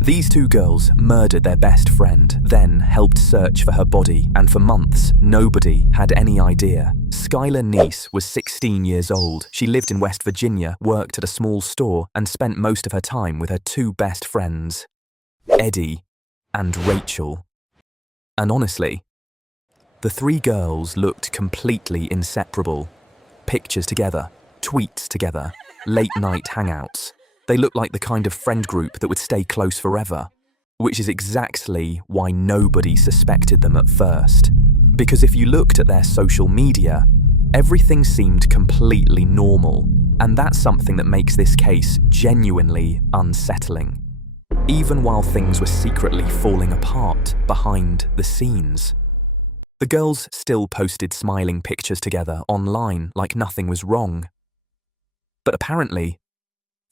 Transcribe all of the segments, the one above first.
These two girls murdered their best friend, then helped search for her body, and for months, nobody had any idea. Skylar Neese was 16 years old. She lived in West Virginia, worked at a small store, and spent most of her time with her two best friends, Eddie and Rachel. And honestly, the three girls looked completely inseparable. Pictures together, tweets together, late-night hangouts. They looked like the kind of friend group that would stay close forever, which is exactly why nobody suspected them at first. Because if you looked at their social media, everything seemed completely normal, and that's something that makes this case genuinely unsettling, even while things were secretly falling apart behind the scenes. The girls still posted smiling pictures together online like nothing was wrong. But apparently,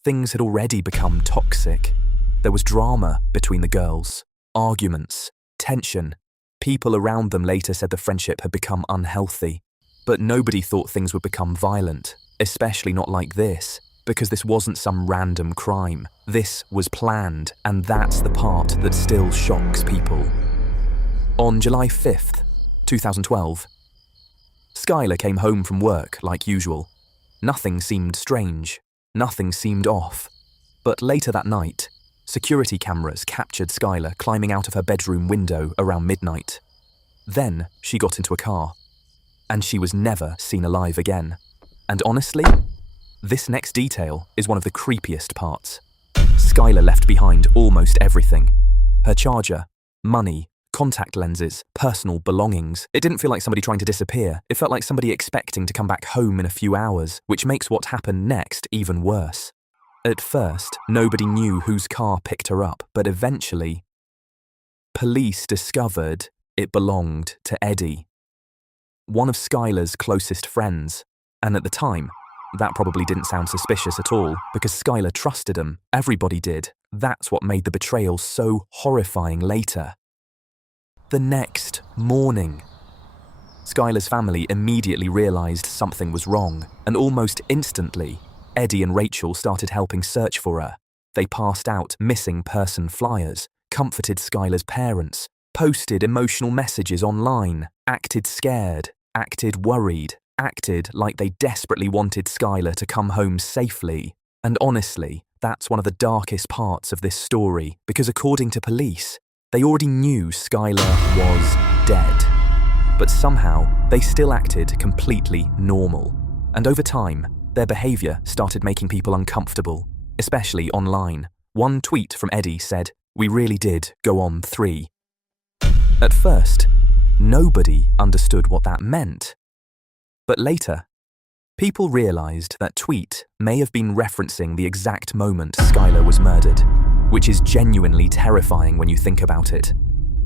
things had already become toxic. There was drama between the girls, arguments, tension. People around them later said the friendship had become unhealthy. But nobody thought things would become violent, especially not like this, because this wasn't some random crime. This was planned, and that's the part that still shocks people. On July 5th, 2012, Skylar came home from work like usual. Nothing seemed strange. Nothing seemed off. But later that night, security cameras captured Skylar climbing out of her bedroom window around midnight. Then she got into a car, and she was never seen alive again. And honestly, this next detail is one of the creepiest parts. Skylar left behind almost everything. Her charger, money, contact lenses, personal belongings. It didn't feel like somebody trying to disappear. It felt like somebody expecting to come back home in a few hours, which makes what happened next even worse. At first, nobody knew whose car picked her up, but eventually, police discovered it belonged to Eddie, one of Skylar's closest friends. And at the time, that probably didn't sound suspicious at all, because Skylar trusted him. Everybody did. That's what made the betrayal so horrifying later. The next morning, Skylar's family immediately realized something was wrong, and almost instantly, Eddie and Rachel started helping search for her. They passed out missing person flyers, comforted Skylar's parents, posted emotional messages online, acted scared, acted worried, acted like they desperately wanted Skylar to come home safely. And honestly, that's one of the darkest parts of this story, because according to police, they already knew Skylar was dead. But somehow, they still acted completely normal. And over time, their behaviour started making people uncomfortable, especially online. One tweet from Eddie said, "We really did go on 3." At first, nobody understood what that meant. But later, people realised that tweet may have been referencing the exact moment Skylar was murdered, which is genuinely terrifying when you think about it.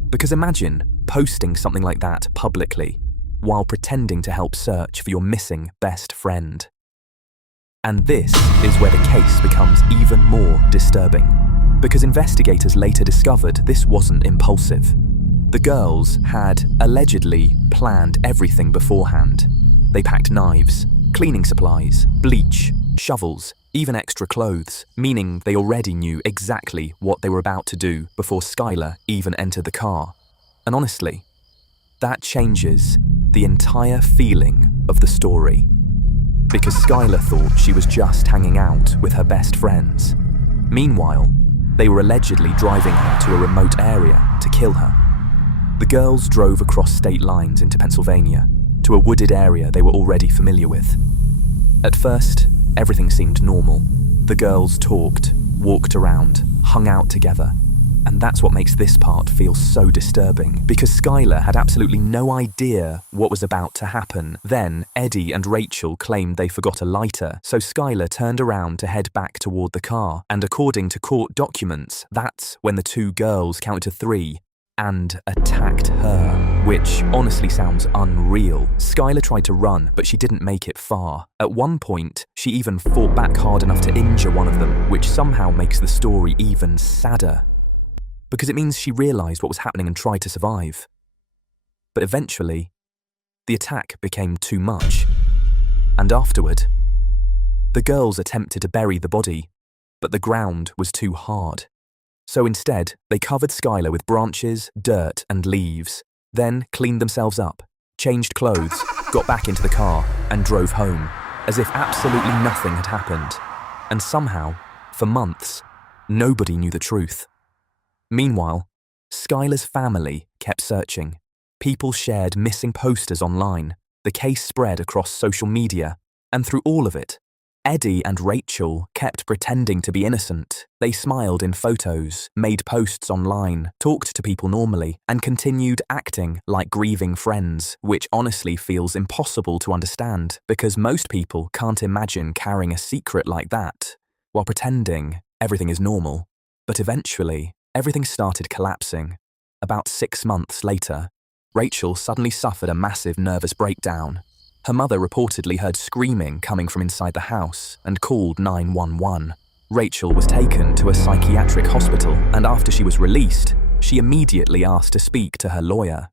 Because imagine posting something like that publicly, while pretending to help search for your missing best friend. And this is where the case becomes even more disturbing, because investigators later discovered this wasn't impulsive. The girls had allegedly planned everything beforehand. They packed knives, cleaning supplies, bleach, shovels, even extra clothes, meaning they already knew exactly what they were about to do before Skylar even entered the car. And honestly, that changes the entire feeling of the story. Because Skylar thought she was just hanging out with her best friends. Meanwhile, they were allegedly driving her to a remote area to kill her. The girls drove across state lines into Pennsylvania, to a wooded area they were already familiar with. At first, everything seemed normal. The girls talked, walked around, hung out together. And that's what makes this part feel so disturbing, because Skylar had absolutely no idea what was about to happen. Then, Eddie and Rachel claimed they forgot a lighter, so Skylar turned around to head back toward the car. And according to court documents, that's when the two girls counted to 3 and attacked her, which honestly sounds unreal. Skylar tried to run, but she didn't make it far. At one point, she even fought back hard enough to injure one of them, which somehow makes the story even sadder, because it means she realised what was happening and tried to survive. But eventually, the attack became too much, and afterward, the girls attempted to bury the body, but the ground was too hard. So instead, they covered Skylar with branches, dirt, and leaves, then cleaned themselves up, changed clothes, got back into the car, and drove home, as if absolutely nothing had happened. And somehow, for months, nobody knew the truth. Meanwhile, Skylar's family kept searching. People shared missing posters online, the case spread across social media, and through all of it, Eddie and Rachel kept pretending to be innocent. They smiled in photos, made posts online, talked to people normally, and continued acting like grieving friends, which honestly feels impossible to understand because most people can't imagine carrying a secret like that while pretending everything is normal. But eventually, everything started collapsing. About 6 months later, Rachel suddenly suffered a massive nervous breakdown. Her mother reportedly heard screaming coming from inside the house and called 911. Rachel was taken to a psychiatric hospital, and after she was released, she immediately asked to speak to her lawyer.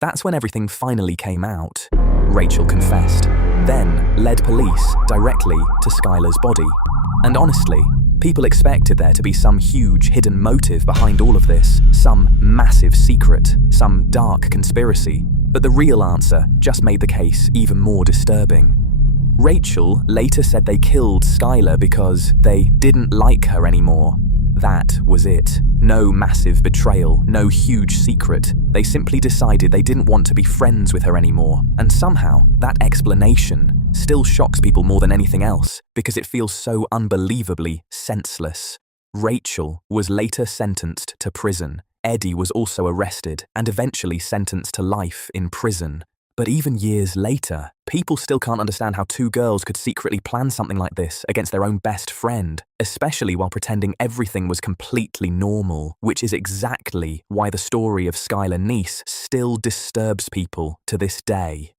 That's when everything finally came out. Rachel confessed, then led police directly to Skylar's body. And honestly, people expected there to be some huge hidden motive behind all of this, some massive secret, some dark conspiracy. But the real answer just made the case even more disturbing. Rachel later said they killed Skylar because they didn't like her anymore. That was it. No massive betrayal, no huge secret. They simply decided they didn't want to be friends with her anymore. And somehow, that explanation still shocks people more than anything else because it feels so unbelievably senseless. Rachel was later sentenced to prison. Eddie was also arrested and eventually sentenced to life in prison. But even years later, people still can't understand how 2 girls could secretly plan something like this against their own best friend, especially while pretending everything was completely normal, which is exactly why the story of Skylar Neese still disturbs people to this day.